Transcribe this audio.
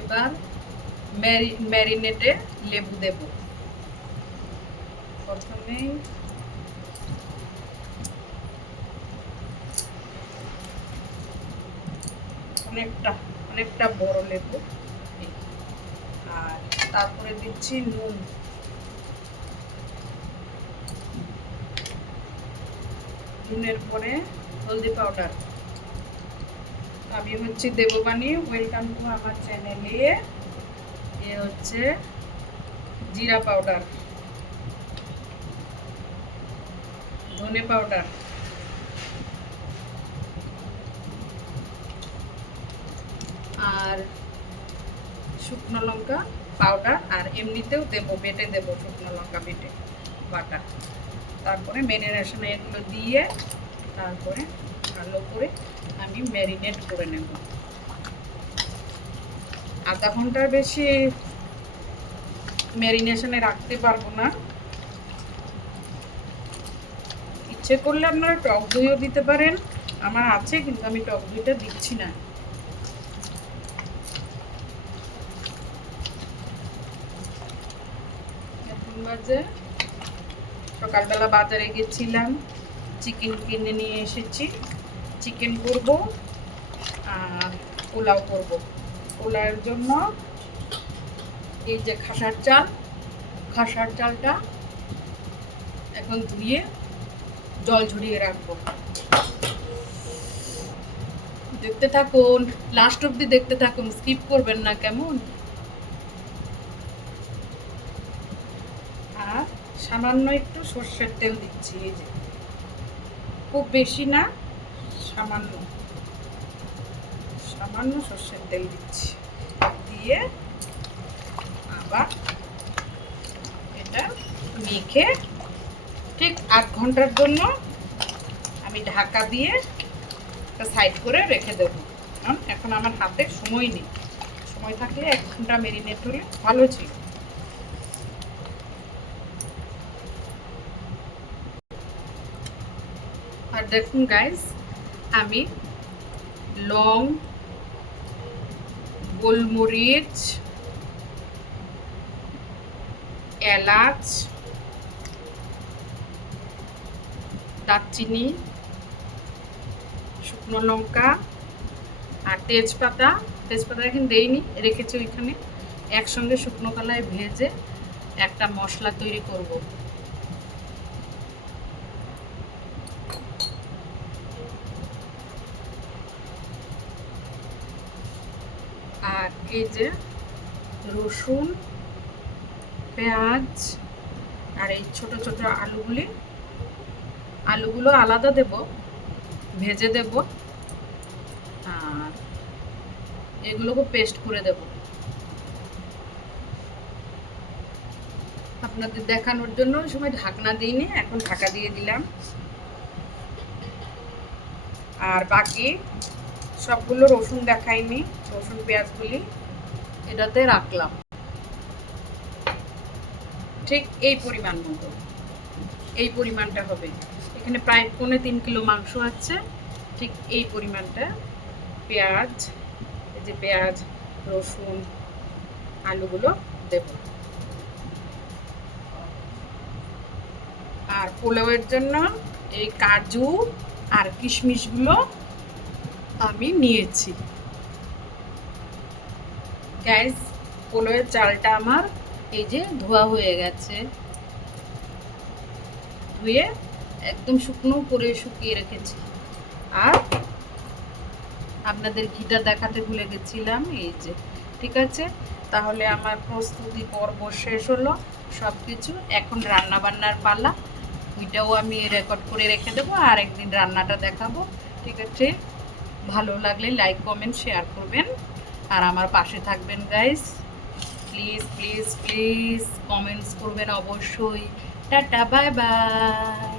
এবার ম্যারিনেটে লেবু দেব। প্রথমেই অনেকটা বড় লেবু, আর তারপরে দিচ্ছি নুন, নুনের পরে হলদি পাউডার। আমি হচ্ছে দেববাণী, ওয়েলকাম টু আমার চ্যানেলে। এ হচ্ছে জিরা পাউডার, ধনে পাউডার, আর শুকনো লঙ্কা পাউডার, আর এমনিতেও দেবো, বেটে দেবো শুকনো লঙ্কা বেটে বাটা। তারপরে ম্যারিনেশনে এগুলো দিয়ে তারপরে ভালো করে আমি ম্যারিনেট করে নেব। আধা ঘন্টার বেশি ম্যারিনেশনে রাখতে পারবো না। ইচ্ছে করলে আপনারা টক দইও দিতে পারেন, আমার আছে কিন্তু আমি টক দইটা দিচ্ছি না। এখন বাজে, সকালবেলা বাজারে গেছিলাম, চিকেন কিনে নিয়ে এসেছি। চিকেন করব আর পোলাও করব। পোলাওয়ের জন্য এই যে খাসার চালটা এখন ধুয়ে জল ঝরিয়ে রাখবো। দেখতে থাকুন, লাস্ট অবধি দেখতে থাকুন, স্কিপ করবেন না কেমন। আর সামান্য একটু সর্ষের তেল দিচ্ছি, এই যে খুব বেশি না, সামান্য সর্ষের তেল দিচ্ছি। দিয়ে আবার এটা মেখে ঠিক 8 ঘন্টার জন্য আমি ঢাকা দিয়ে সাইড করে রেখে দেবো। কারণ এখন আমার হাতে সময় নেই, সময় থাকলে 1 ঘন্টা ম্যারিনেট হলে ভালো ছিল। আর দেখুন গাইস, আমি লং, গোলমরিচ, এলাচ, দারচিনি, শুকনো লঙ্কা আর তেজপাতা এখন দেইনি, রেখেছি ওইখানে, একসঙ্গে শুকনো কলায় ভেজে একটা মশলা তৈরি করব। আর এই যে রসুন, পেঁয়াজ আর এই ছোট ছোট আলুগুলো আলাদা দেব, ভেজে দেব, আর এগুলোকে পেস্ট করে দেব। আপনাদের দেখানোর জন্য ওই সময় ঢাকনা দিইনি, এখন ঢাকা দিয়ে দিলাম। আর বাকি সবগুলো রসুন দেখাইনি, রসুন পেঁয়াজগুলি এটাতে রাখলাম ঠিক এই পরিমাণ মতো। এই পরিমাণটা হবে, এখানে প্রায় 3.25 কিলো মাংস আছে, ঠিক এই পরিমাণটা। পেঁয়াজ, এই যে পেঁয়াজ, রসুন, আলুগুলো দেব। আর পোলাওয়ের জন্য এই কাজু আর কিশমিশগুলো আমি নিয়েছি। গাইস, পোলাওয়ের চালটা আমার এই যে ধোয়া হয়ে গেছে, ধুয়ে একদম শুকনো করে শুকিয়ে রেখেছি। আর আপনাদের ঘিটা দেখাতে ভুলে গেছিলাম, এই যে। ঠিক আছে, তাহলে আমার প্রস্তুতি পর্ব শেষ হলো সব কিছু। এখন রান্না বান্নার পালা, ওইটাও আমি রেকর্ড করে রেখে দেবো, আর একদিন রান্নাটা দেখাবো। ঠিক আছে, ভালো লাগলে লাইক কমেন্ট শেয়ার করবেন আর আমার পাশে থাকবেন guys. Please please please comments করবেন অবশ্যই। Tata, bye bye.